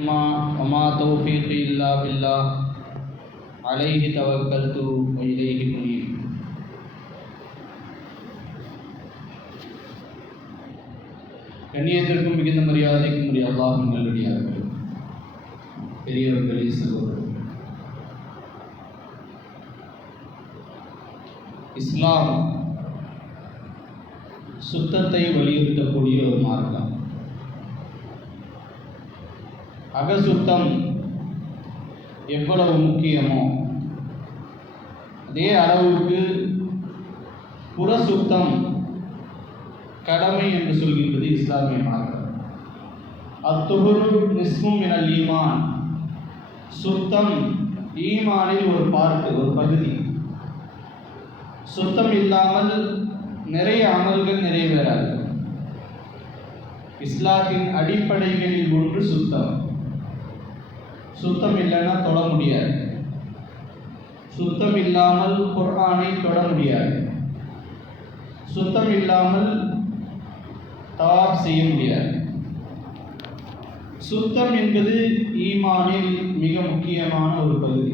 وما وما توفيقي إلا بالله عليه توكلت وإليه منيب கண்ணியத்திற்கும் மிகுந்த மரியாதைக்கும் உரிய அல்லாஹும் நல்லடியார்கள் பெரியவர்களே சகோதரர்கள் இஸ்லாம் சுத்தத்தை வலியுறுத்தக்கூடிய ஒரு மார்க்கம் அகசுத்தம் எவ்வளவு முக்கியமோ அதே அளவுக்கு புறசுத்தம் கடமை என்று சொல்கின்றது இஸ்லாமிய மார்க்கம் அத்துகுரு நிஸ்மும் என ஈமான். சுத்தம் ஈமானில் ஒரு பார்ட்டு ஒரு பகுதி. சுத்தம் இல்லாமல் நிறைய அமல்கள் நிறைவேறாது. இஸ்லாத்தின் அடிப்படைகளில் ஒன்று சுத்தம். சுத்தம் இல்லைன்னா தொட முடியாது. சுத்தம் இல்லாமல் குர்ஆனை தொட முடியாது. சுத்தம் இல்லாமல் தவாப் செய்ய முடியாது. சுத்தம் என்பது ஈமானில் மிக முக்கியமான ஒரு பகுதி.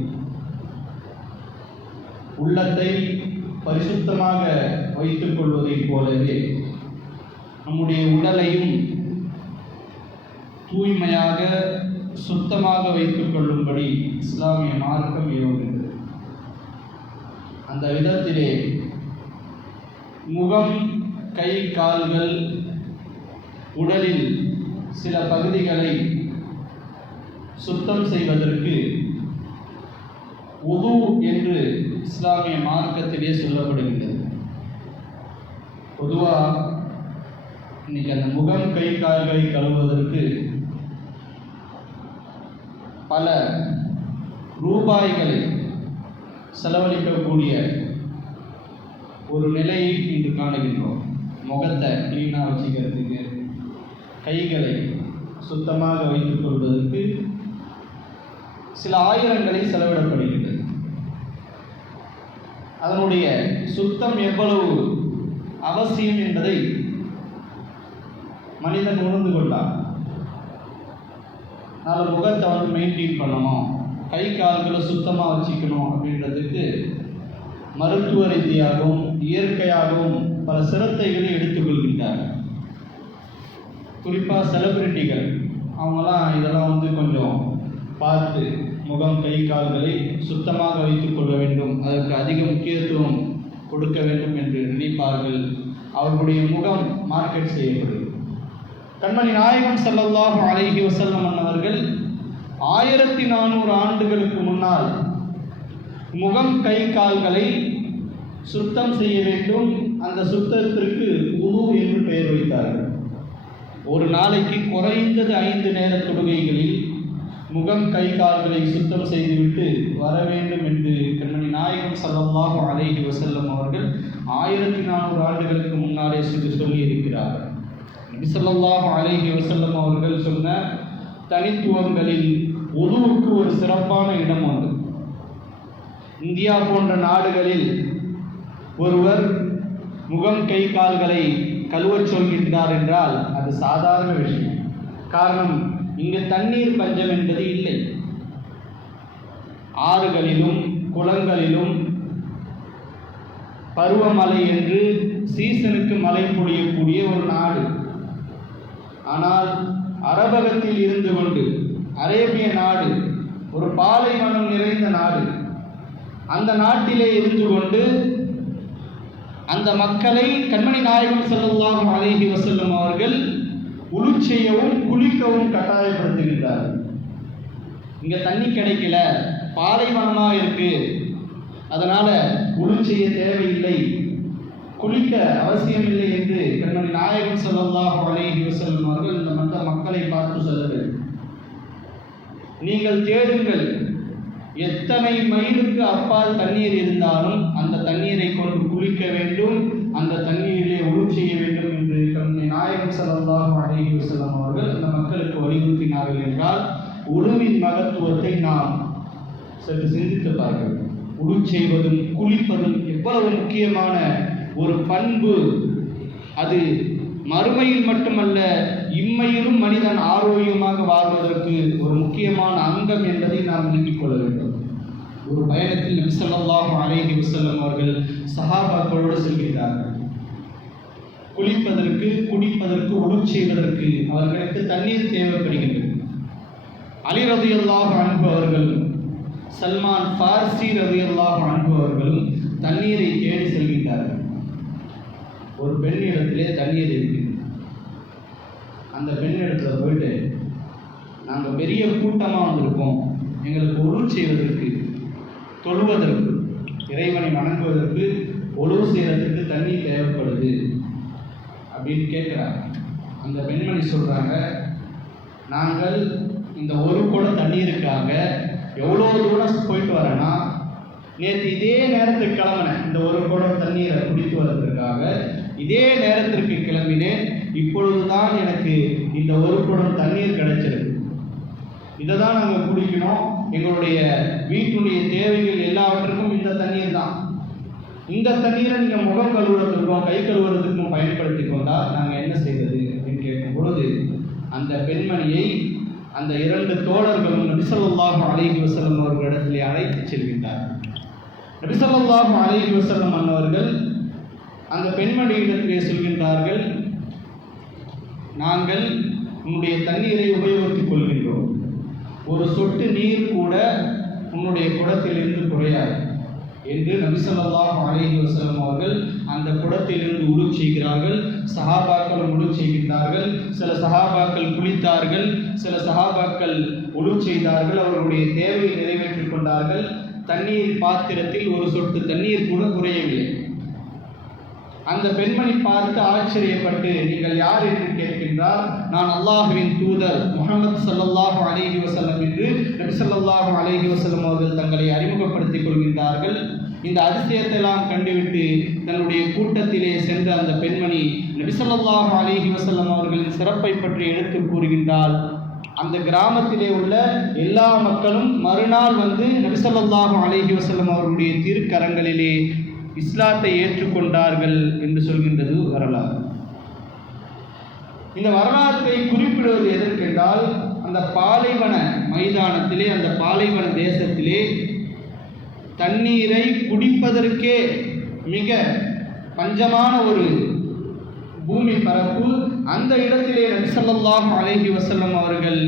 உள்ளத்தை பரிசுத்தமாக வைத்துக் கொள்வதைப் போலவே நம்முடைய உடலையும் தூய்மையாக சுத்தமாக வைத்துக் கொள்ளும்படி இஸ்லாமிய மார்க்கம் ஏவுகிறது அந்த விதத்திலே முகம் கை கால்கள் உடலில் சில பகுதிகளை சுத்தம் செய்வதற்கு உது என்று இஸ்லாமிய மார்க்கத்திலே சொல்லப்படுகின்றது. பொதுவாக இன்னைக்கு அந்த முகம் கை கால்களை கழுவுவதற்கு பல ரூபாய்களை செலவழிக்கக்கூடிய ஒரு நிலையை இன்று காணுகின்றோம். முகத்தை க்ளீனாக வச்சுக்கிறதுக்கு கைகளை சுத்தமாக வைத்துக் கொள்வதற்கு சில ஆயிரங்களை செலவிடப்படுகின்றது. அதனுடைய சுத்தம் எவ்வளவு அவசியம் என்பதை மனிதன் உணர்ந்து கொண்டான். நாலு முகத்தை வந்து மெயின்டைன் பண்ணணும். கை கால்களை சுத்தமாக வச்சுக்கணும் அப்படின்றதுக்கு மருத்துவ ரீதியாகவும் இயற்கையாகவும் பல சிரத்தைகளை எடுத்துக்கொள்கின்றார் குறிப்பாக செலிபிரிட்டிகள் அவங்களாம் இதெல்லாம் வந்து கொஞ்சம் பார்த்து முகம் கை கால்களை சுத்தமாக வைத்துக்கொள்ள வேண்டும். அதற்கு அதிக முக்கியத்துவம் கொடுக்க வேண்டும் என்று நினைப்பார்கள். அவர்களுடைய முகம் மார்க்கெட் செய்யப்படும். கண்மணி நாயகம் ஸல்லல்லாஹு அலைஹி வசல்லம் அவர்கள் ஆயிரத்தி நானூறு ஆண்டுகளுக்கு முன்னால் முகம் கை கால்களை சுத்தம் செய்ய வேண்டும். அந்த சுத்தத்திற்கு உது என்று பெயர் வைத்தார்கள். ஒரு நாளைக்கு குறைந்தது ஐந்து நேர தொழுகைகளில் முகம் கை கால்களை சுத்தம் செய்துவிட்டு வர வேண்டும் என்று கண்மணி நாயகம் ஸல்லல்லாஹு அலைஹி வசல்லம் அவர்கள் ஆயிரத்தி நானூறு ஆண்டுகளுக்கு முன்னாலே சொல்லி இருக்கிறார்கள் நபி அலேஹி வசல்லம் அவர்கள் சொன்ன தனித்துவங்களில் உதுவுக்கு ஒரு சிறப்பான இடம் உண்டு. இந்தியா போன்ற நாடுகளில் ஒருவர் முகம் கை கால்களை கழுவச் சொல்கின்றார் என்றால் அது சாதாரண விஷயம். காரணம் இங்கு தண்ணீர் பஞ்சம் என்பது இல்லை. ஆறுகளிலும் குளங்களிலும் பருவமழை என்று சீசனுக்கு மழை பொழியக்கூடிய ஒரு நாடு. ஆனால் அரபகத்தில் இருந்து கொண்டு அரேபிய நாடு ஒரு பாலைவனம் நிறைந்த நாடு அந்த நாட்டிலே இருந்து கொண்டு அந்த மக்களை கண்மணி நாயகம் செல்லலாம் அலைஹி வசல்லம் அவர்கள் உளுச்செய்யவும் குளிக்கவும் கட்டாயப்படுத்துகின்றார்கள். இங்க தண்ணி கிடைக்கல பாலைவனமாக இருக்கு. அதனால உளுச்செய்ய செய்ய தேவையில்லை. குளிக்க அவசியம் இல்லை என்று தன்னுடைய நாயகன் ஸல்லல்லாஹு அலைஹி வஸல்லம் அவர்கள் இந்த மற்ற மக்களை பார்த்து சொல்லுங்கள் நீங்கள் தேடுங்கள் எத்தனை மைலுக்கு அப்பால் தண்ணீர் இருந்தாலும் அந்த தண்ணீரை கொண்டு குளிக்க வேண்டும் அந்த தண்ணீரிலே உழு செய்ய வேண்டும் என்று தன்னுடைய நாயகன் ஸல்லல்லாஹு அலைஹி வஸல்லம் அவர்கள் அந்த மக்களுக்கு வலியுறுத்தினார்கள் என்றால் உழுவின் மகத்துவத்தை நாம் சற்று சிந்தித்து பார்க்க வேண்டும். உழு செய்வதும் குளிப்பதும் எவ்வளவு முக்கியமான ஒரு பண்பு. அது மறுமையில் மட்டுமல்ல இம்மையிலும் மனிதன் ஆரோக்கியமாக வாழ்வதற்கு ஒரு முக்கியமான அங்கம் என்பதை நாம் விளங்கிக் கொள்ள வேண்டும். ஒரு பயணத்தில் நபி அலேஹி வசல்லம் அவர்கள் சஹாபாக்களோடு செல்கிறார்கள் குளிப்பதற்கு குடிப்பதற்கு உடு செய்வதற்கு அவர்களுக்கு தண்ணீர் தேவைப்படுகின்றது. அலி ரதியல்லாஹு அன்பு அவர்களும் சல்மான் ஃபார்சி ரதியல்லாஹு அன்பு அவர்களும் தண்ணீரை தேடி செல்கின்றார்கள். ஒரு பெண்ணிடத்திலே தண்ணீர் இருக்குது அந்த பெண்ணிடத்தில் போயிட்டு நாங்கள் பெரிய கூட்டமாக வந்திருக்கோம். எங்களுக்கு ஒழு செய்வதற்கு தொழுவதற்கு இறைவனை வணங்குவதற்கு ஒழுவு செய்கிறதுக்கு தண்ணி தேவைப்படுது. அப்படின்னு கேட்குறாங்க. அந்த பெண்மணி சொல்கிறாங்க நாங்கள் இந்த ஒரு குடம் தண்ணீருக்காக எவ்வளோ தூரம் போயிட்டு வரேன்னா நேற்று இதே நேரத்துக்கு கிளம்புனேன். இந்த ஒரு குடம் தண்ணீரை குடித்து வர்றதுக்காக இதே நேரத்திற்கு கிளம்பினேன். இப்பொழுதுதான் எனக்கு இந்த ஒரு குடம் தண்ணீர் கிடைச்சிருக்கு. இதை தான் நாங்கள் குடிக்கணும் எங்களுடைய வீட்டுடைய தேவைகள் எல்லாவற்றுக்கும் இந்த தண்ணீர் தான் இந்த தண்ணீரை நீங்கள் முகம் கழுவுறதுக்கும் கை கழுவுறதுக்கும் பயன்படுத்தி கொண்டால் நாங்கள் என்ன செய்வது அப்படின்னு கேட்கும் பொழுது அந்த பெண்மணியை அந்த இரண்டு தோழர்களும் நபிசல்லாஹு அலைஹி வஸல்லம் அவர்களிடத்திலே அழைத்து செல்கின்றார் நபிசல்லாஹு அலைஹி வஸல்லம் அன்னவர்கள் அந்த பெண்மணியிடத்திலே சொல்கின்றார்கள் நாங்கள் உன்னுடைய தண்ணீரை உபயோகித்துக் கொள்கின்றோம். ஒரு சொட்டு நீர் கூட உன்னுடைய குடத்திலிருந்து குறையாது. என்று நபிசல்லாஹு அலைஹி வஸல்லம் அவர்கள் அந்த குடத்திலிருந்து உரு செய்கிறார்கள். சஹாபாக்கள் உரு செய்கின்றார்கள். சில சஹாபாக்கள் குளித்தார்கள். சில சஹாபாக்கள் உரு செய்தார்கள். அவர்களுடைய தேவையை நிறைவேற்றிக் கொண்டார்கள். தண்ணீர் பாத்திரத்தில் ஒரு சொட்டு தண்ணீர் கூட குறையவில்லை. அந்த பெண்மணி பார்த்து ஆச்சரியப்பட்டு நீங்கள் யார் என்று கேட்கின்றார்? நான் அல்லாஹுவின் தூதர் முகமது சல்லாஹு அலேஹி வசல்லம் என்று நபி ஸல்லல்லாஹு அலேஹி வசல்லம் அவர்கள் தங்களை அறிமுகப்படுத்திக் கொள்கின்றார்கள். இந்த அதிசயத்தெல்லாம் கண்டுவிட்டு தன்னுடைய கூட்டத்திலே சென்ற அந்த பெண்மணி நபி சொல்லாஹு அலேஹி வசல்லம் அவர்களின் சிறப்பை பற்றி எடுத்து கூறுகின்றால் அந்த கிராமத்திலே உள்ள எல்லா மக்களும் மறுநாள் வந்து நபிசல்லாஹு ஸல்லல்லாஹு வசல்லம் அவருடைய அவர்களுடைய திருக்கரங்களிலே இஸ்லாத்தை ஏற்றுக்கொண்டார்கள் என்று சொல்கின்றது வரலாறு. இந்த வரலாற்றை குறிப்பிடுவது எதற்கென்றால் அந்த பாலைவன மைதானத்திலே அந்த பாலைவன தேசத்திலே தண்ணீரை குடிப்பதற்கே மிக பஞ்சமான ஒரு பூமி பரப்பு அந்த இடத்திலே நபிசல்லாஹு அலேஹி வசல்லம் அவர்கள்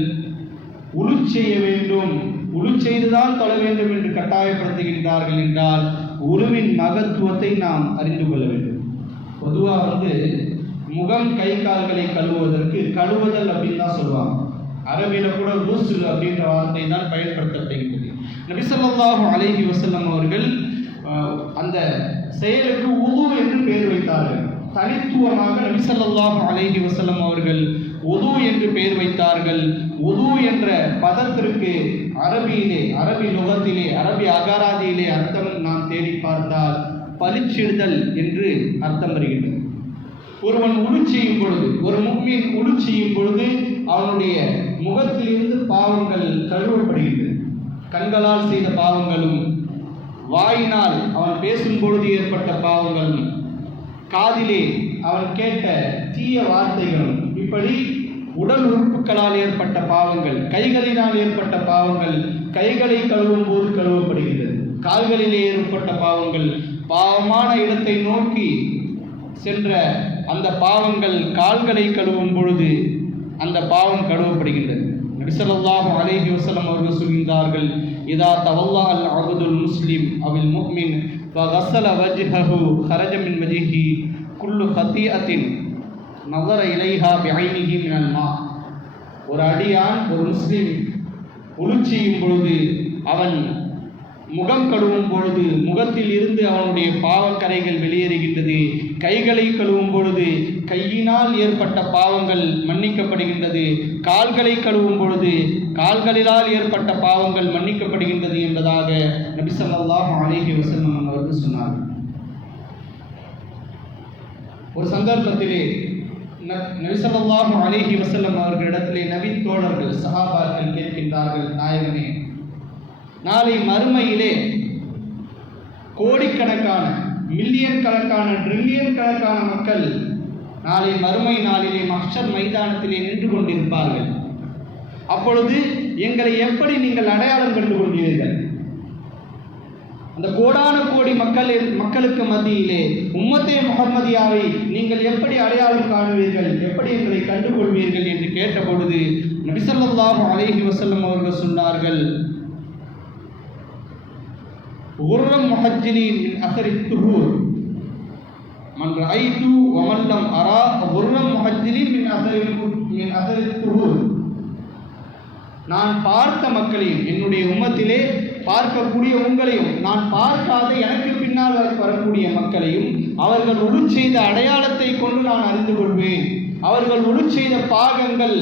உரு செய்ய வேண்டும் உரு செய்துதான் தொழ வேண்டும் என்று கட்டாயப்படுத்துகின்றார்கள் என்றால் உருவின் மகத்துவத்தை நாம் அறிந்து கொள்ள வேண்டும். பொதுவாக வந்து முகம் கை கால்களை கழுவுவதற்கு கழுவுதல் அப்படின்னு தான் சொல்லுவாங்க. அரபியில் கூட ரூசு அப்படின்ற வார்த்தை தான் பயன்படுத்தப்படுகின்றது நபிசல்லாஹு அலைஹி வசல்லம் அவர்கள் அந்த செயலுக்கு உது என்று பெயர் வைத்தார்கள். தனித்துவமாக நபிசல்லாஹு அலைஹி வசல்லம் அவர்கள் உது என்று பெயர் வைத்தார்கள். உது என்ற பதத்திற்கு அரபியிலே அரபி நுகத்திலே அரபி அகராதியிலே அர்த்தம் நாம் தேடி பார்த்தால் பளிச்சிடுதல் என்று அர்த்தம் வருகின்றது. ஒருவன் உளுச்சியும் பொழுது ஒரு முக்மீன் உளுச்சியும் பொழுது அவனுடைய முகத்திலிருந்து பாவங்கள் கழுவப்படுகின்றது கண்களால் செய்த பாவங்களும் வாயினால் அவன் பேசும் பொழுது ஏற்பட்ட பாவங்களும் காதிலே அவன் கேட்ட தீய வார்த்தைகளும் இப்படி உடல் உறுப்புகளால் ஏற்பட்ட பாவங்கள் கைகளினால் ஏற்பட்ட பாவங்கள் கைகளை கழுவும் போது கழுவப்படுகிறது. கால்களிலே ஏற்பட்ட பாவங்கள் பாவமான இடத்தை நோக்கி சென்ற அந்த பாவங்கள் கால்களை கழுவும் பொழுது அந்த பாவம் கழுவப்படுகின்றது. நபிசல்லாஹு அலேஹி வசலம் அவர்கள் சொல்கின்றார்கள் இதா தவல்லா அல் அபுதுல் முஸ்லீம் அவில் முக்மின் ஃபகஸல வஜ்ஹஹு ஹரஜமின் வஜிஹி குல்லு ஹத்தியத்தின் நவர இலைஹா பயணிகி மினல்மா. ஒரு அடியான் ஒரு முஸ்லீம் உளுச்சியும் பொழுது அவன் முகம் கழுவும் பொழுது முகத்தில் இருந்து அவனுடைய பாவக்கரைகள் வெளியேறுகின்றது. கைகளை கழுவும் பொழுது கையினால் ஏற்பட்ட பாவங்கள் மன்னிக்கப்படுகின்றது. கால்களை கழுவும் பொழுது கால்களினால் ஏற்பட்ட பாவங்கள் மன்னிக்கப்படுகின்றது என்பதாக நபிசல்லாஹ் அலேஹி வசல்லம் அவர்கள் சொன்னார் ஒரு சந்தர்ப்பத்திலே ந- நபி வசல்லம் அவர்களிடத்திலே நபி தோழர்கள் சஹாபாக்கள் கேட்கின்றார்கள் நாயகனே நாளை மறுமையிலே கோடிக்கணக்கான மில்லியன் கணக்கான ட்ரில்லியன் கணக்கான மக்கள் நாளை மறுமை நாளிலே மக்சர் மைதானத்திலே நின்று கொண்டிருப்பார்கள். அப்பொழுது எங்களை எப்படி நீங்கள் அடையாளம் கண்டு கொண்டீர்கள் அந்த கோடான கோடி மக்கள் மக்களுக்கு மத்தியிலே உம்மத்தே முகம்மதியாவை நீங்கள் எப்படி அடையாளம் காணுவீர்கள் எப்படி எங்களை கண்டுகொள்வீர்கள் என்று கேட்டபொழுது நபிசல்லாஹு அலேஹி வசல்லம் அவர்கள் சொன்னார்கள் உர்ரம் முஹஜினின் அசரி துஹூர். மன் ரஐது வமல்லம் அரா உர்ரம் முஹஜ்ஜிலின் மின் அசரி மின் அசரி துஹூர். நான் பார்த்த மக்களையும் என்னுடைய உம்மத்திலே பார்க்கக்கூடிய உங்களையும் நான் பார்க்காத எனக்கு பின்னால் வரக்கூடிய மக்களையும் அவர்கள் உடு செய்த அடையாளத்தை கொண்டு நான் அறிந்து கொள்வேன். அவர்கள் உடு செய்த பாகங்கள்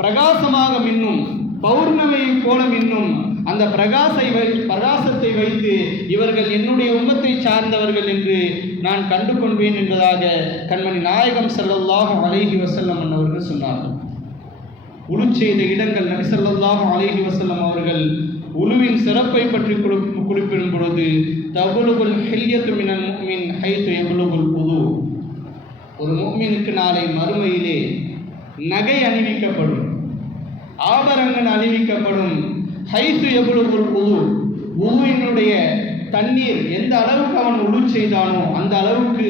பிரகாசமாக மின்னும் பௌர்ணமியை போல மின்னும். அந்த பிரகாசை வை பிரகாசத்தை வைத்து இவர்கள் என்னுடைய உமத்தை சார்ந்தவர்கள் என்று நான் கண்டு கொள்வேன் என்பதாக கண்மணி நாயகம் ஸல்லல்லாஹு அழகி வசல்லம் அவர்கள் சொன்னார்கள். உழு செய்த இடங்கள் நபிசல்லாஹு அழகி வசல்லம் அவர்கள் குழுவின் சிறப்பை பற்றி குறிப்பிடும் பொழுது தகுலுகுல் ஹெல்யத்து மினல் முஃமின் ஹைத்து எகுலுகுல் புது ஒரு முஃமினுக்கு நாளை மறுமையிலே நகை அணிவிக்கப்படும். ஆபரணங்கள் அணிவிக்கப்படும். ஹைத்து எகுலுகுல் புது உருவினுடைய தண்ணீர் எந்த அளவுக்கு அவன் உழு செய்தானோ அந்த அளவுக்கு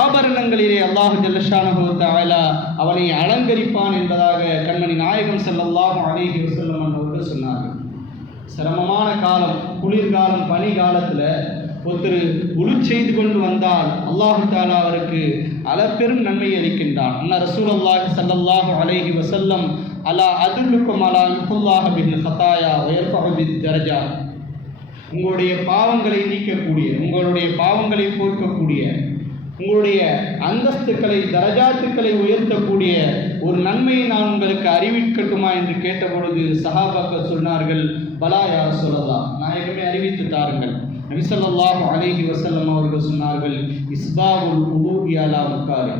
ஆபரணங்களிலே அல்லாஹு ஜல்லஷானஹு அவனை அலங்கரிப்பான் என்பதாக கண்மணி நாயகம் ஸல்லல்லாஹு அலைஹி செல்லும் காலம் குளிர்காலம் பனி காலத்தில் ஒருத்தர் உழு செய்து கொண்டு வந்தால் அல்லாஹு தாலா அவருக்கு அளப்பெரும் நன்மை அளிக்கின்றான். அண்ணா ரசூல் அல்லாஹ் ஸல்லல்லாஹு அலைஹி வசல்லம் அலா அதுல்லுக்கும் அலா யுகுல்லாஹ பின் ஹத்தாயா வயர்ஃபஹு தரஜா உங்களுடைய பாவங்களை நீக்கக்கூடிய உங்களுடைய பாவங்களை போக்கக்கூடிய உங்களுடைய அந்தஸ்துக்களை தரஜாத்துக்களை உயர்த்தக்கூடிய ஒரு நன்மையை நான் உங்களுக்கு அறிவிக்கட்டுமா என்று கேட்டபொழுது சஹாபாக்கள் சொன்னார்கள் பலா யார் சொல்லதா நாயகமே அறிவித்து தாருங்கள். நபிசல்லாஹு அலேஹி வசல்லம் அவர்கள் சொன்னார்கள் இஸ்பாவுல் உலூகியாலா உட்காரு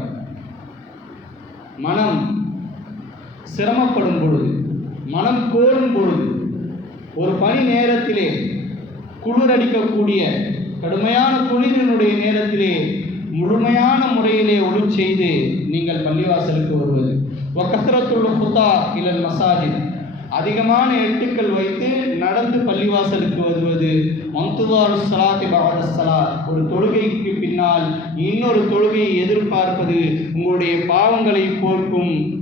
மனம் சிரமப்படும் பொழுது மனம் கோரும் பொழுது ஒரு பனி நேரத்திலே குளிரடிக்கக்கூடிய கடுமையான குளிரினுடைய நேரத்திலே முழுமையான முறையிலே ஒளி செய்து நீங்கள் பள்ளிவாசலுக்கு வருவது. ஒக்கத்திரத்துள்ள புத்தா இலல் மசாஜித். அதிகமான எட்டுக்கள் வைத்து நடந்து பள்ளிவாசலுக்கு வருவது. மந்துவார் சலாத்தி பகத சலாத் ஒரு தொழுகைக்கு பின்னால் இன்னொரு தொழுகையை எதிர்பார்ப்பது உங்களுடைய பாவங்களை போக்கும்.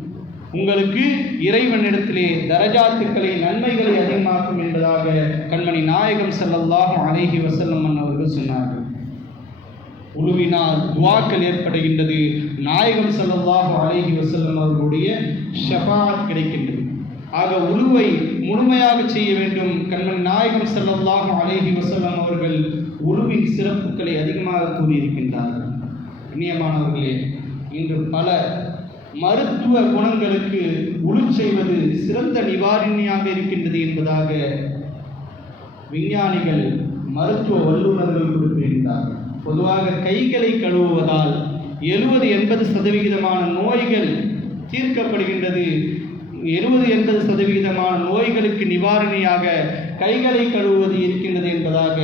உங்களுக்கு இறைவனிடத்திலே தரஜாத்துக்களை நன்மைகளை அதிகமாக்கும் என்பதாக கண்மணி நாயகம் செல்லல்லாகும் அழகி வசல்லம் அவர்கள் சொன்னார்கள். உழுவினால் துவாக்கள் ஏற்படுகின்றது. நாயகம் ஸல்லல்லாஹு அழகி வசல்லம் அவர்களுடைய ஷஃபாத் கிடைக்கின்றது. ஆக உழுவை முழுமையாக செய்ய வேண்டும். கண்மணி நாயகம் செல்லல்லாக அழகி வசல்லம் அவர்கள் உழுவின் சிறப்புகளை அதிகமாக கூறியிருக்கின்றார்கள். இனியமானவர்களே இன்று பல மருத்துவ குணங்களுக்கு உழு செய்வது சிறந்த நிவாரணியாக இருக்கின்றது என்பதாக விஞ்ஞானிகள் மருத்துவ வல்லுநர்கள் குறிப்பிடுகின்றார்கள். பொதுவாக கைகளை கழுவுவதால் எழுபது எண்பது சதவிகிதமான நோய்கள் தீர்க்கப்படுகின்றது. எழுபது எண்பது சதவிகிதமான நோய்களுக்கு நிவாரணியாக கைகளை கழுவுவது இருக்கின்றது என்பதாக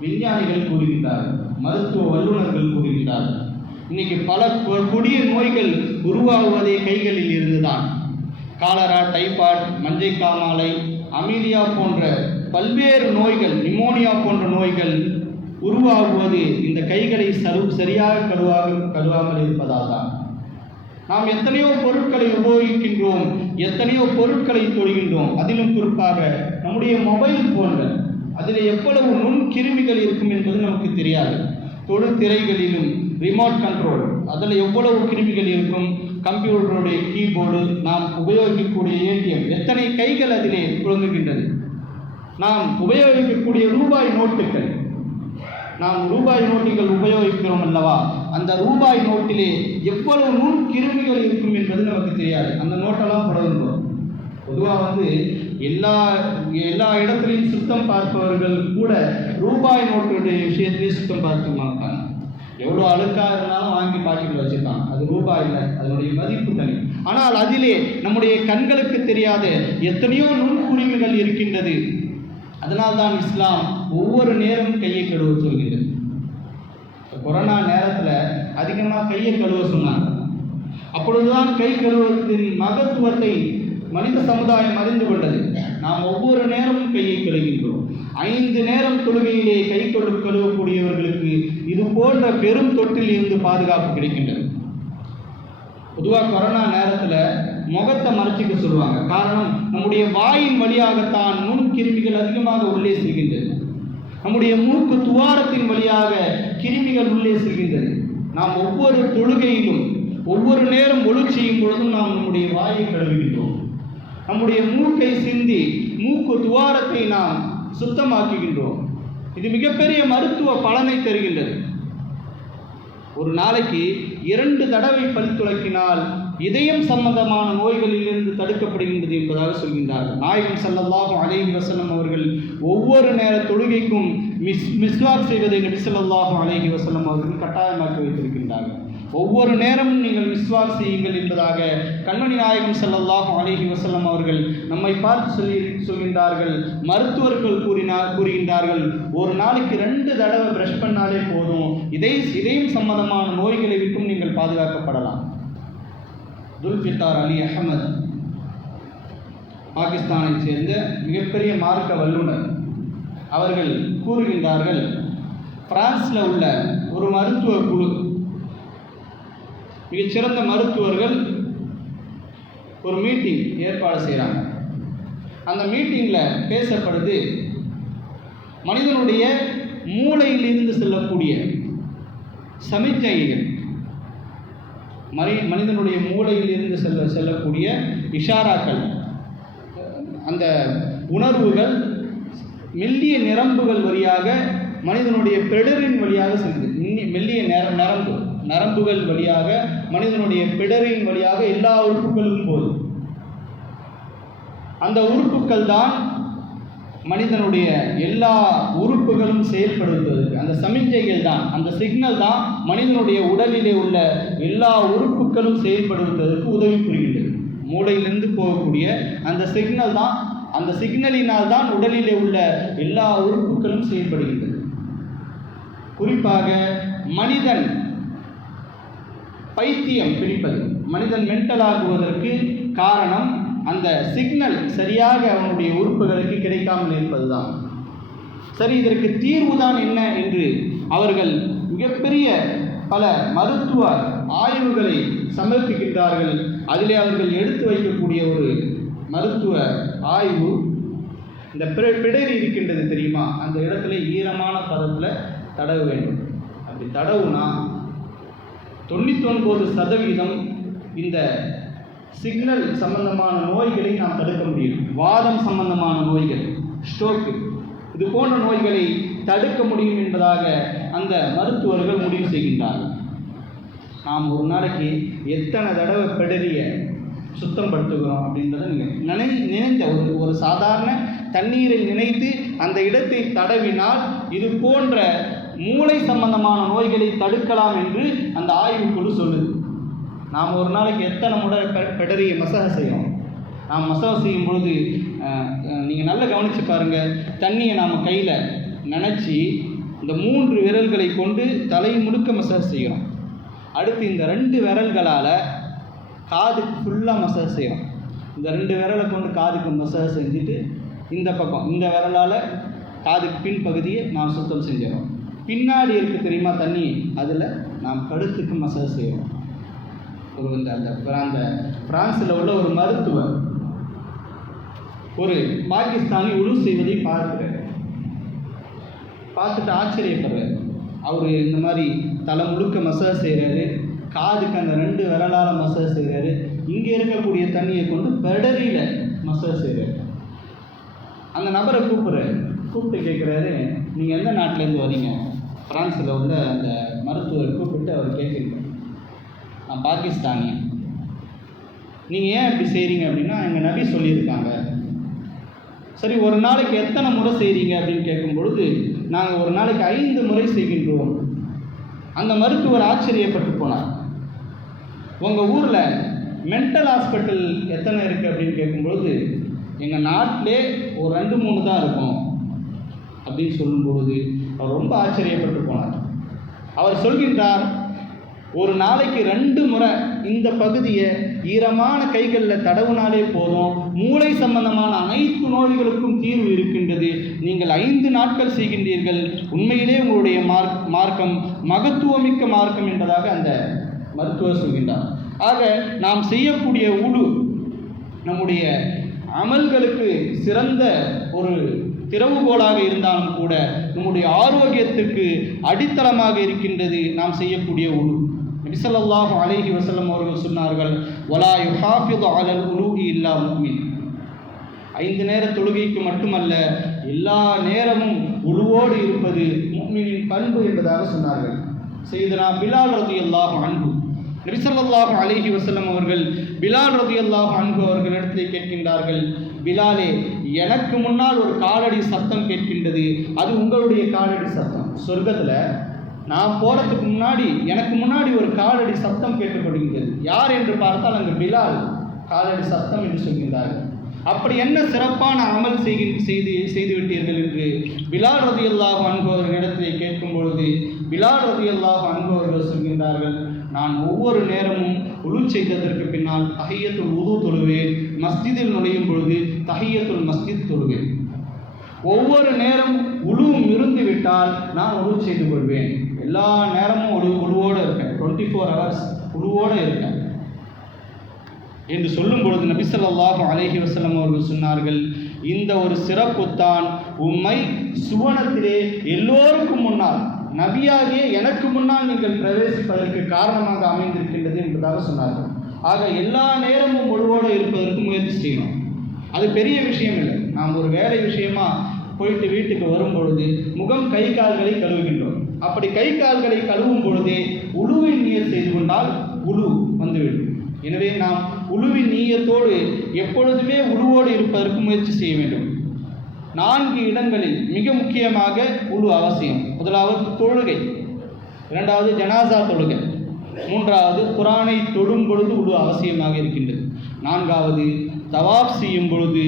விஞ்ஞானிகள் கூறுகின்றார்கள் மருத்துவ வல்லுநர்கள் கூறுகின்றார்கள். இன்னைக்கு பல கொடிய நோய்கள் உருவாகுவதே கைகளில் இருந்துதான். காலரா டைபாய்ட் மஞ்சை காமாலை அமீலியா போன்ற பல்வேறு நோய்கள் நிமோனியா போன்ற நோய்கள் உருவாகுவது இந்த கைகளை சரு சரியாக கழுவாக கழுவாமல் இருப்பதால் தான் நாம் எத்தனையோ பொருட்களை உபயோகிக்கின்றோம் எத்தனையோ பொருட்களை தொடுகின்றோம். அதிலும் குறிப்பாக நம்முடைய மொபைல் போன்கள் அதில் எவ்வளவு நுண் கிருமிகள் இருக்கும் என்பது நமக்கு தெரியாது. தொடு திரைகளிலும் ரிமோட் கண்ட்ரோல் அதில் எவ்வளவு கிருமிகள் இருக்கும்? கம்ப்யூட்டருடைய கீபோர்டு நாம் உபயோகிக்கக்கூடிய ஏடிஎம் எத்தனை கைகள் அதிலே புழங்குகின்றது நாம் உபயோகிக்கக்கூடிய ரூபாய் நோட்டுகள் நாம் ரூபாய் நோட்டுகள் உபயோகிக்கிறோம் அல்லவா? அந்த ரூபாய் நோட்டிலே எவ்வளவு நுண் கிருமிகள் இருக்கும் என்பது நமக்கு தெரியாது. அந்த நோட்டெல்லாம் புடங்குறோம் பொதுவாக வந்து எல்லா எல்லா இடத்துலையும் சுத்தம் பார்ப்பவர்கள் கூட ரூபாய் நோட்டுடைய விஷயத்திலே சுத்தம் பார்த்து மாட்டாங்க. எவ்வளோ அழுக்காக இருந்தாலும் வாங்கி பாக்கெட்டில் வச்சுருக்கான் அது ரூபாய் இல்லை அதனுடைய மதிப்பு தனி. ஆனால் அதிலே நம்முடைய கண்களுக்கு தெரியாத எத்தனையோ நுண்குறிவுகள் இருக்கின்றது. அதனால்தான் இஸ்லாம் ஒவ்வொரு நேரமும் கையை கழுவ சொல்கிறது. கொரோனா நேரத்தில் அதிகமாக கையை கழுவ சொன்னாங்க. அப்பொழுதுதான் கை கழுவுவதன் மகத்துவத்தை மனித சமுதாயம் அறிந்து கொண்டது. நாம் ஒவ்வொரு நேரமும் கையை கழுகின்றோம் ஐந்து நேரம் தொழுகையிலே கை கொடு கழுவக்கூடியவர்களுக்கு இது போன்ற பெரும் தொற்றில் இருந்து பாதுகாப்பு கிடைக்கின்றது. பொதுவாக கொரோனா நேரத்தில் முகத்தை மறைச்சிக்க சொல்லுவாங்க. காரணம் நம்முடைய வாயின் வழியாகத்தான் நுண்கிருமிகள் அதிகமாக உள்ளே செல்கின்றது. நம்முடைய மூக்கு துவாரத்தின் வழியாக கிருமிகள் உள்ளே செல்கின்றது. நாம் ஒவ்வொரு தொழுகையிலும் ஒவ்வொரு நேரம் ஒழு செய்யும் பொழுதும் நாம் நம்முடைய வாயை கழுவுகின்றோம். நம்முடைய மூக்கை சிந்தி மூக்கு துவாரத்தை நாம் சுத்தமாக்குகின்றோம். இது மிகப்பெரிய மருத்துவ பலனை தருகின்றது. ஒரு நாளைக்கு இரண்டு தடவை பல் துளக்கினால் இதயம் சம்பந்தமான நோய்களிலிருந்து தடுக்கப்படுகின்றது என்பதாக சொல்கின்றார்கள். நாயகம் செல்லல்லாகும் அலைஹி வசனம் அவர்கள் ஒவ்வொரு நேர தொழுகைக்கும் மிஸ் மிஸ்வாக் செய்வதை நபி செல்லல்லாகும் அலைஹி வசனம் அவர்கள் கட்டாயமாக்கி வைத்திருக்கின்றார்கள். ஒவ்வொரு நேரமும் நீங்கள் மிஸ்வாக் செய்யுங்கள் என்பதாக கண்மணி நாயகம் செல்லல்லாகும் அலைஹி வசல்லம் அவர்கள் நம்மை பார்த்து சொல்லி சொல்கின்றார்கள். மருத்துவர்கள் கூறினார் கூறுகின்றார்கள் ஒரு நாளைக்கு ரெண்டு தடவை பிரஷ் பண்ணாலே போதும். இதை இதயம் சம்பந்தமான நோய்களை விட்டும் நீங்கள் பாதுகாக்கப்படலாம். துல்ஃபித்தார் அலி அஹமத் பாகிஸ்தானைச் சேர்ந்த மிகப்பெரிய மார்க்க வல்லுனர் அவர்கள் கூறுகின்றார்கள் பிரான்ஸில் உள்ள ஒரு மருத்துவ குழு மிகச்சிறந்த மருத்துவர்கள் ஒரு மீட்டிங் ஏற்பாடு செய்கிறாங்க அந்த மீட்டிங்கில் பேசப்படுது மனிதனுடைய மூளையிலிருந்து செல்லக்கூடிய சமிச்சைகள் மனி மனிதனுடைய மூளையிலிருந்து செல்ல செல்லக்கூடிய இஷாராக்கள். அந்த உணர்வுகள் மெல்லிய நிரம்புகள் வழியாக மனிதனுடைய பெடரின் வழியாக செல்லுது. மெல்லிய நர நரம்பு நரம்புகள் வழியாக மனிதனுடைய பிடரின் வழியாக எல்லா உறுப்புகளுக்கும் போகுது. அந்த உறுப்புகள் தான் மனிதனுடைய எல்லா உறுப்புகளும் செயல்படுவதற்கு. அந்த சமிஞ்சைகள் தான். அந்த சிக்னல் தான் மனிதனுடைய உடலிலே உள்ள எல்லா உறுப்புகளும் செயல்படுவதற்கு உதவி புரிகின்றது மூளையிலிருந்து போகக்கூடிய அந்த சிக்னல் தான் அந்த சிக்னலினால் தான் உடலிலே உள்ள எல்லா உறுப்புகளும் செயல்படுகின்றது. குறிப்பாக மனிதன் பைத்தியம் பிடிப்பது. மனிதன் மென்டல் ஆகுவதற்கு காரணம் அந்த சிக்னல் சரியாக அவனுடைய உறுப்புகளுக்கு கிடைக்காமல் இருப்பதுதான். சரி இதற்கு தீர்வுதான் என்ன என்று அவர்கள் மிகப்பெரிய பல மருத்துவ ஆய்வுகளை சமர்ப்பிக்கின்றார்கள். அதிலே அவர்கள் எடுத்து வைக்கக்கூடிய ஒரு மருத்துவ ஆய்வு இந்த பிடரி இருக்கின்றது தெரியுமா? அந்த இடத்துல ஈரமான பதத்தில் தடவ வேண்டும். அப்படி தடவுனா தொண்ணூத்தொன்பது சதவீதம் இந்த சிக்னல் சம்பந்தமான நோய்களை நாம் தடுக்க முடியும். வாதம் சம்பந்தமான நோய்கள் ஸ்ட்ரோக்கு இது போன்ற நோய்களை தடுக்க முடியும் என்பதாக அந்த மருத்துவர்கள் முடிவு செய்கின்றார்கள். நாம் ஒரு நாளைக்கு எத்தனை தடவை பெடரிய சுத்தம் படுத்துகிறோம் அப்படின்றத நீங்கள் நினை நினைந்த ஒரு ஒரு சாதாரண தண்ணீரில் நினைத்து அந்த இடத்தை தடவினால் இது போன்ற மூளை சம்பந்தமான நோய்களை தடுக்கலாம் என்று அந்த ஆய்வுக்குழு சொல்லுது. நாம் ஒரு நாளைக்கு எத்தனை முறை பெடரியை பெடரிய மசாஜ் நாம் மசாஜ் செய்யும் பொழுது நீங்கள் நல்லா கவனித்து பாருங்கள் தண்ணியை நாம் கையில் நினச்சி இந்த மூன்று விரல்களை கொண்டு தலை முழுக்க மசாஜ் செய்கிறோம் அடுத்து இந்த ரெண்டு விரல்களால் காதுக்கு ஃபுல்லாக மசாஜ் செய்கிறோம் இந்த ரெண்டு விரலை கொண்டு காதுக்கு மசாஜ் செஞ்சுட்டு இந்த பக்கம் இந்த விரலால் காதுக்கு பின் பகுதியை நாம் சுத்தம் செஞ்சிடும் பின்னாடி இருக்குது தெரியுமா தண்ணி? அதில் நாம் கழுத்துக்கு மசாஜ் செய்கிறோம் ஒரு இந்த அந்த அந்த பிரான்ஸில் உள்ள ஒரு மருத்துவர் ஒரு பாகிஸ்தானி உழு செய்வதை பார்க்கிறார். பார்த்துட்டு ஆச்சரியப்படுறாரு. அவர் இந்த மாதிரி தலை முழுக்க மசாஜ் செய்கிறாரு காதுக்கு அந்த ரெண்டு விரலால் மசாஜ் செய்கிறாரு இங்கே இருக்கக்கூடிய தண்ணியை கொண்டு பெடரியில் மசாஜ் செய்கிறாரு அந்த நபரை கூப்பிட்றாரு. கூப்பிட்டு கேட்குறாரு நீங்கள் எந்த நாட்டிலேருந்து வரீங்க பிரான்ஸில் உள்ள அந்த மருத்துவர் கூப்பிட்டு அவர் கேட்குறீங்க நான் பாகிஸ்தானி. நீங்கள் ஏன் இப்படி செய்கிறீங்க அப்படின்னா எங்கள் நபி சொல்லியிருக்காங்க. சரி ஒரு நாளைக்கு எத்தனை முறை செய்கிறீங்க அப்படின்னு கேட்கும் பொழுது நாங்கள் ஒரு நாளைக்கு ஐந்து முறை செய்கின்றோம். அந்த மருத்துவர் ஆச்சரியப்பட்டு போனார். உங்கள் ஊரில் மென்டல் ஹாஸ்பிட்டல் எத்தனை இருக்குது அப்படின்னு கேட்கும்பொழுது எங்கள் நாட்டிலே ஒரு ரெண்டு மூணு தான் இருக்கும் அப்படின்னு சொல்லும்பொழுது அவர் ரொம்ப ஆச்சரியப்பட்டு போனார். அவர் சொல்கின்றார் ஒரு நாளைக்கு ரெண்டு முறை இந்த பகுதியை ஈரமான கைகளில் தடவுனாலே போதும். மூளை சம்பந்தமான அனைத்து நோய்களுக்கும் தீர்வு இருக்கின்றது. நீங்கள் ஐந்து நாட்கள் செய்கின்றீர்கள். உண்மையிலே உங்களுடைய மார்க் மார்க்கம் மகத்துவமிக்க மார்க்கம் என்பதாக அந்த மருத்துவர் சொல்கின்றார். ஆக நாம் செய்யக்கூடிய உடு நம்முடைய அமல்களுக்கு சிறந்த ஒரு திறவுகோலாக இருந்தாலும் கூட நம்முடைய ஆரோக்கியத்துக்கு அடித்தளமாக இருக்கின்றது நாம் செய்யக்கூடிய உணவு நபிசல்லாஹு அலேஹி வசல்லம் அவர்கள் சொன்னார்கள் வலா யுஹாஃபிது அலல் உலூஹி இல்லா முக்மின் ஐந்து நேர தொழுகைக்கு மட்டுமல்ல எல்லா நேரமும் உழுவோடு இருப்பது முக்மினின் பண்பு என்பதாக சொன்னார்கள். செய்தனா பிலால் ரதியல்லாஹு அன்பு நபிசல்லாஹு அலேஹி வசல்லம் அவர்கள் பிலால் ரதியல்லாஹு அன்பு அவர்களிடத்தில் கேட்கின்றார்கள் பிலாலே எனக்கு முன்னால் ஒரு காலடி சத்தம் கேட்கின்றது. அது உங்களுடைய காலடி சத்தம். சொர்க்கத்தில் நான் போகிறதுக்கு முன்னாடி எனக்கு முன்னாடி ஒரு காலடி சத்தம் கேட்கப்படுகின்றது. யார் என்று பார்த்தால் அங்கு பிலால் காலடி சத்தம் என்று சொல்கின்றார்கள். அப்படி என்ன சிறப்பான அமல் செய்கி செய்து செய்து விட்டீர்கள் என்று பிலால் ரதியல்லாஹு இடத்தை கேட்கும் பொழுது பிலால் ரதியல்லாஹு அன்பவர்கள் சொல்கின்றார்கள் நான் ஒவ்வொரு நேரமும் உழு செய்ததற்கு பின்னால் தஹியத்துல் உது தொழுவேன். மஸ்ஜிதில் நுழையும் பொழுது தஹியத்துல் மஸ்ஜித் தொழுவேன். ஒவ்வொரு நேரம் உழுவும் இருந்து விட்டால் நான் உழு செய்து கொள்வேன். எல்லா நேரமும் ஒரு குழுவோடு இருக்கேன். டுவெண்ட்டி ஃபோர் ஹவர்ஸ் குழுவோடு இருக்கேன். என்று சொல்லும் பொழுது நபிசல்லாஹு அலஹி வசலம் அவர்கள் சொன்னார்கள் இந்த ஒரு சிறப்புத்தான் உம்மை சுவனத்திலே எல்லோருக்கும் முன்னால் நபியாகிய எனக்கு முன்னால் நீங்கள் பிரவேசிப்பதற்கு காரணமாக அமைந்திருக்கின்றது என்பதாக சொன்னார்கள். ஆக எல்லா நேரமும் ஒழுவோடு இருப்பதற்கு முயற்சி செய்யணும். அது பெரிய விஷயம் இல்லை. நாம் ஒரு வேலை விஷயமா போயிட்டு வீட்டுக்கு வரும் பொழுது முகம் கை கால்களை கழுவுகின்றோம். அப்படி கை கால்களை கழுவும் பொழுதே உழுவின் நீர் செய்து கொண்டால் உழு வந்துவிடும். எனவே நாம் உழுவின் நீயத்தோடு எப்பொழுதுமே உழுவோடு இருப்பதற்கு முயற்சி செய்ய வேண்டும். நான்கு இடங்களில் மிக முக்கியமாக உழு அவசியம். முதலாவது தொழுகை. இரண்டாவது ஜனாசா தொழுகை. மூன்றாவது குரானை தொடும் பொழுது உழு அவசியமாக இருக்கின்றது. நான்காவது தவாப் செய்யும் பொழுது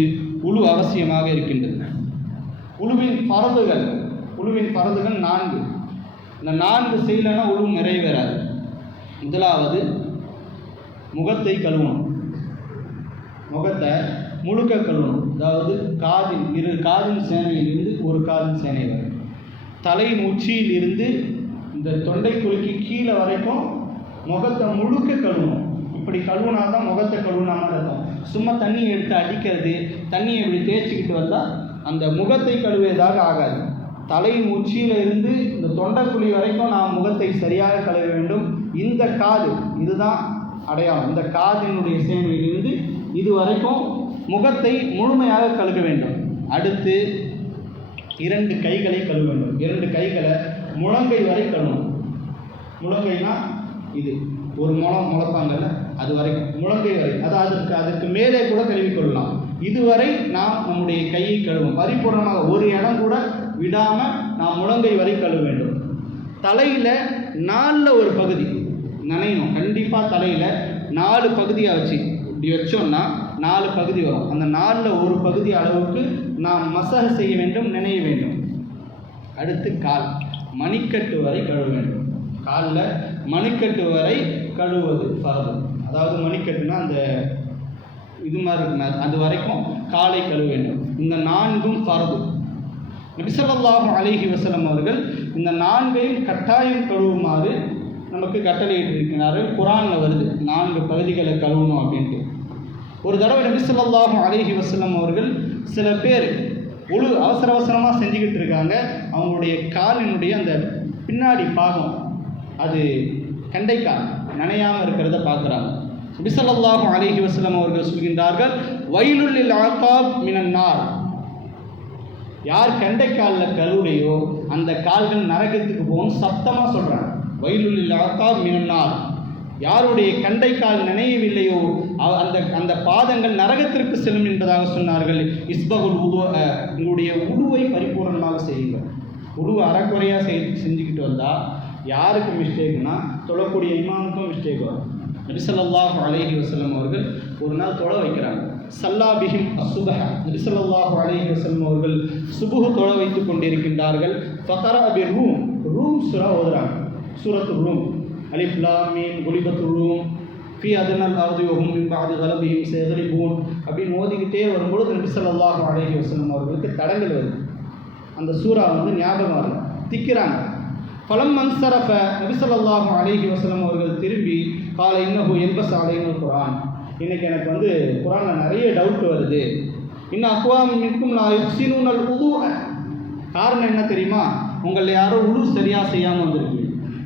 உழு அவசியமாக இருக்கின்றது. உழுவின் பரதுகள் உழுவின் பரதுகள் நான்கு. இந்த நான்கு செய்யலைன்னா உருவம் நிறைவேறாது. முதலாவது முகத்தை கழுவணும். முகத்தை முழுக்க கழுவணும். அதாவது காதின் இரு காதின் சேனையிலிருந்து ஒரு காதின் சேனை வரை. தலையின் உச்சியிலிருந்து இந்த தொண்டை குலுக்கி கீழே வரைக்கும் முகத்தை முழுக்க கழுவணும். இப்படி கழுவுனா தான் முகத்தை கழுவுனாமல் இருக்கும் சும்மா தண்ணியை எடுத்து அடிக்கிறது தண்ணியை இப்படி தேய்ச்சிக்கிட்டு வந்தால் அந்த முகத்தை கழுவியதாக ஆகாது. தலையின் உச்சியில் இருந்து இந்த தொண்டைக்குழி வரைக்கும் நாம் முகத்தை சரியாக கழுவ வேண்டும். இந்த காது இதுதான் அடையாளம். இந்த காதினுடைய சேவையிலிருந்து இது வரைக்கும் முகத்தை முழுமையாக கழுக வேண்டும். அடுத்து இரண்டு கைகளை கழுவ வேண்டும். இரண்டு கைகளை முழங்கை வரை கழுவணும். முழங்கைனா இது. ஒரு முளம் முளைப்பாங்கல்ல அது வரைக்கும். முழங்கை வரை. அது அதற்கு அதுக்கு மேலே கூட கழுவி கொள்ளலாம். இதுவரை நாம் நம்முடைய கையை கழுவோம் பரிபூர்ணமாக ஒரு இடம் கூட விடாமல் நாம் முழங்கை வரை கழுவ வேண்டும். தலையில் நாலில் ஒரு பகுதி. நனையணும். கண்டிப்பாக தலையில் நாலு பகுதியாக வச்சு இப்படி வச்சோம்னா நாலு பகுதி வரும். அந்த நாலில் ஒரு பகுதி அளவுக்கு நாம் மசாஜ் செய்ய வேண்டும் நினைய வேண்டும். அடுத்து கால். மணிக்கட்டு வரை கழுவ வேண்டும். காலில் மணிக்கட்டு வரை கழுவுவது ஃபரது. அதாவது மணிக்கட்டுனா அந்த இது மாதிரி இருக்குமே அது வரைக்கும் காலை கழுவ வேண்டும். இந்த நான்கும் ஃபரது. நபிசல்லாஹு அலிஹி வசலம் அவர்கள் இந்த நான்கையும் கட்டாயம் கழுவுமாறு நமக்கு கட்டளையிட்டிருக்கிறார்கள். குரானில் வருது நான்கு பகுதிகளை கழுவணும் அப்படின்ட்டு. ஒரு தடவை நபிசல்லாஹு அலிஹி வசலம் அவர்கள் சில பேர் ஒழு அவசர அவசரமாக செஞ்சுக்கிட்டு இருக்காங்க. அவங்களுடைய காலினுடைய அந்த பின்னாடி பாகம் அது கண்டைக்கால் நனையாமல் இருக்கிறத பார்க்குறாங்க நபிசல்லாஹு அலிஹி வசலம் அவர்கள் சொல்கின்றார்கள் வயலுள்ளில் ஆத்தாப் மினன்னார் யார் கண்டைக்காலில் கழுவுலையோ அந்த கால்கள் நரகத்துக்கு போகும் சத்தமாக சொல்கிறாங்க வயலுள் இல்லாத்தா மினன்னார். யாருடைய கண்டைக்கால் நினையவில்லையோ அந்த அந்த பாதங்கள் நரகத்திற்கு செல்லும் என்பதாக சொன்னார்கள். இஸ்பகுல் உது உங்களுடைய உருவை பரிபூர்ணமாக செய்யுங்கள். உருவை அறக்குறையாக செய் செஞ்சுக்கிட்டு வந்தால் யாருக்கு மிஸ்டேக்னா தொழக்கூடிய இமாமுக்கும் மிஸ்டேக் வரும். நபிசல்லாஹு அலேஹி வசலம் அவர்கள் ஒரு நாள் தொலை வைக்கிறாங்க. சல்லாபிஹிம் அசுபஹ. நபிசல்லாஹு அலைஹி வசல்லம் அவர்கள் சுபுகு தொழ வைத்துக் கொண்டிருக்கின்றார்கள். ஃபகரா பி ரூம் ரூம் சுரா ஓதுறாங்க. சூரத்து ரூம். அலிஃப் லாம் குலிபத்து ரூம். ஃபி அதனல் அர்தி வஹும் மின் பஅதி அப்படின்னு ஓதிக்கிட்டே வரும்பொழுது நபிசல்லாஹு ஸல்லல்லாஹு அலைஹி வஸல்லம் அவர்களுக்கு தடங்கள் வருது. அந்த சூறா வந்து ஞாபகம் வரல திக்கிறாங்க. பலம் மன்சரஃப நபிசல்லாஹு ஸல்லல்லாஹு அலைஹி வஸல்லம் அவர்கள் திரும்பி காலை இன்னகு எல்பஸ் அலைனல் குரான் இன்னைக்கு எனக்கு வந்து குரானில் நிறைய டவுட் வருது. இன்னும் அக்வாம் நிற்கும் லா யுஹ்சினூனல் காரணம் என்ன தெரியுமா? உங்களை யாரோ உழு சரியாக செய்யாமல் வந்திருக்கு.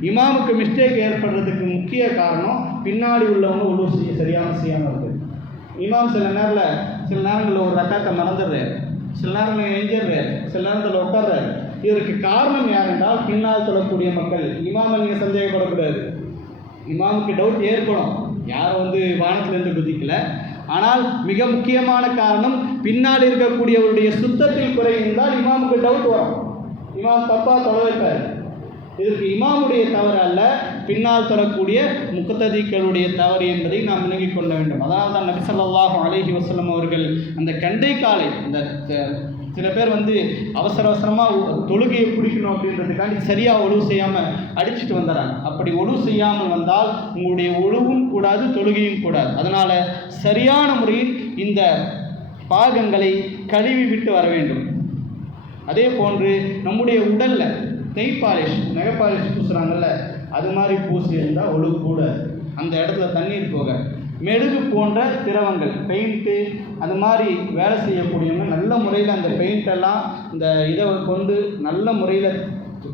இமாமுக்கு மிஸ்டேக் ஏற்படுறதுக்கு முக்கிய காரணம் பின்னாடி உள்ளவங்க உழு செய்ய சரியாமல் செய்யாமல் இருக்கு. இமாம் சில நேரில் சில நேரங்களில் ஒரு ரக்காத்தை மறந்துடுறாரு. சில நேரங்களில் எஞ்சிடுறாரு சில நேரத்தில் உட்கார்றாரு. இதற்கு காரணம் யார் என்றால் பின்னால் சொல்லக்கூடிய மக்கள். இமாமை நீங்கள் சந்தேகப்படக்கூடாது. இமாமுக்கு டவுட் ஏற்படும். யாரும் வந்து வானத்திலிருந்து குதிக்கல. ஆனால் மிக முக்கியமான காரணம் பின்னால் இருக்கக்கூடியவருடைய சுத்தத்தில் குறை இருந்தால் இமாமுக்கு டவுட் வரும். இமாம் தப்பாக தொலை இதற்கு இமாமுடைய தவறு அல்ல பின்னால் தொடரக்கூடிய முக்கத்ததிகளுடைய தவறு என்பதை நாம் விளங்கிக் கொள்ள வேண்டும். அதனால் தான் நபி ஸல்லல்லாஹு வசலம் அவர்கள் அந்த கண்டை காலை அந்த சில பேர் வந்து அவசர அவசரமாக தொழுகையை பிடிக்கணும் அப்படின்றதுக்காண்டி சரியாக ஒழுவு செய்யாமல் அடிச்சுட்டு வந்துடுறாங்க. அப்படி ஒழுவு செய்யாமல் வந்தால் உங்களுடைய ஒழுவும் கூடாது தொழுகையும் கூடாது. அதனால் சரியான முறையில் இந்த பாகங்களை கழுவி விட்டு வர வேண்டும். அதே போன்று நம்முடைய உடலில் நெய் பாலிஷ் நகை பாலிஷ் பூசுகிறாங்கல்ல அது மாதிரி பூசி இருந்தால் ஒழுகு கூட அந்த இடத்துல தண்ணீர் போக. மெழுகு போன்ற திரவங்கள் பெயிண்ட்டு அது மாதிரி வேலை செய்யக்கூடியவங்க நல்ல முறையில் அந்த பெயிண்டெல்லாம் இந்த இதை கொண்டு நல்ல முறையில்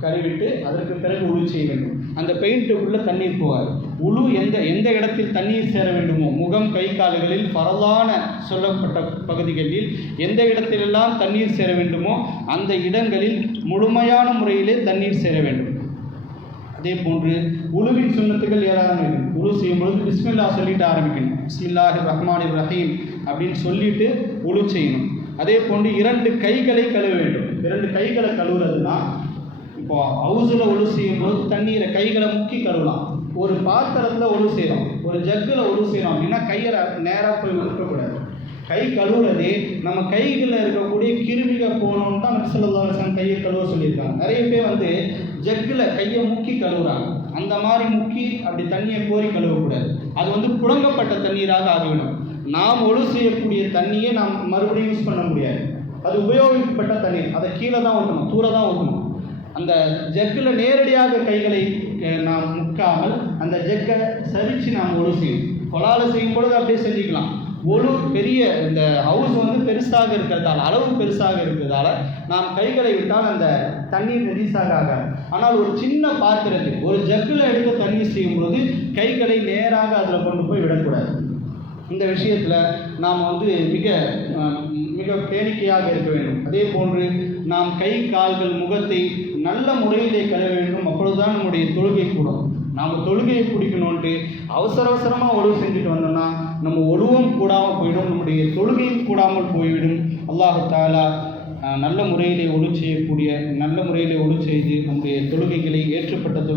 கழுவிட்டு அதற்கு பிறகு உழு செய்ய வேண்டும். அந்த பெயிண்ட்டுக்குள்ளே தண்ணீர் போகாது. உழு எந்த எந்த இடத்தில் தண்ணீர் சேர வேண்டுமோ முகம் கை கால்களில் பரவான சொல்லப்பட்ட பகுதிகளில் எந்த இடத்திலெல்லாம் தண்ணீர் சேர வேண்டுமோ அந்த இடங்களில் முழுமையான முறையிலே தண்ணீர் சேர வேண்டும். அதே போன்று உழுவின் சுண்ணத்துகள் ஏராளம் உழு செய்யும் பொழுது பிஸ்மில்லா சொல்லிட்டு ஆரம்பிக்கணும். பிஸ்மில்லாஹி ரஹ்மான் ரஹீம். அப்படின்னு சொல்லிட்டு உழு செய்யணும். அதே போன்று இரண்டு கைகளை கழுவ வேண்டும். இரண்டு கைகளை கழுவுறதுனா இப்போ ஹவுஸில் ஒழு செய்யும் போது தண்ணீரை கைகளை முக்கி கழுவலாம். ஒரு பாத்திரத்தில் ஒழு செய்கிறோம் ஒரு ஜக்கில் ஒழு செய்கிறோம் அப்படின்னா கையில் நேராக போய் விட்டுறக்கூடாது கை கழுவுறதே நம்ம கைகளில் இருக்கக்கூடிய கிருமிகள் போகணும்னு தான் நபிசல்லாசன் கையை கழுவ சொல்லியிருக்காங்க. நிறைய பேர் வந்து ஜக்கில் கையை முக்கி கழுவுறாங்க. அந்த மாதிரி முக்கி அப்படி தண்ணியை கோரி கழுவக்கூடாது. அது வந்து புழங்கப்பட்ட தண்ணீராக ஆகிவிடும். நாம் ஒழு செய்யக்கூடிய தண்ணியை நாம் மறுபடியும் யூஸ் பண்ண முடியாது. அது உபயோகிக்கப்பட்ட தண்ணீர் அதை கீழே தான் ஊற்றணும் தூர தான் ஊற்றணும் அந்த ஜக்கில் நேரடியாக கைகளை நாம் முக்காமல் அந்த ஜக்கை சரித்து நாம் ஒழு செய்யணும். கொலால செய்யும் பொழுது அப்படியே செஞ்சுக்கலாம். ஒழு பெரிய இந்த ஹவுஸ் வந்து பெருசாக இருக்கிறதால அளவு பெருசாக இருக்கிறதால நாம் கைகளை விட்டால் அந்த தண்ணீர் ரிலீஸாக ஆகாது. ஆனால் ஒரு சின்ன பாத்திரத்தில் ஒரு ஜக்கில் எடுத்து தண்ணீர் செய்யும் பொழுது கைகளை நேராக அதில் கொண்டு போய் விடக்கூடாது. இந்த விஷயத்தில் நாம் வந்து மிக மிக பேணிக்கையாக இருக்க வேண்டும். அதே போன்று நாம் கை கால்கள் முகத்தை நல்ல முறையிலே கழுவ வேண்டும். அப்பொழுதுதான் நம்முடைய தொழுகை கூடும். நாம் தொழுகையை பிடிக்கணும்ட்டு அவசர அவசரமாக ஒழுவு செஞ்சுட்டு வந்தோம்னா நம்ம ஒழுவும் கூடாமல் போயிடும். நம்முடைய தொழுகையும் கூடாமல் போய்விடும். அல்லாஹு தாலா நல்ல முறையிலே ஒழு செய்யக்கூடிய நல்ல முறையிலே ஒழு செய்து நம்முடைய தொழுகைகளை ஏற்றுப்பட்ட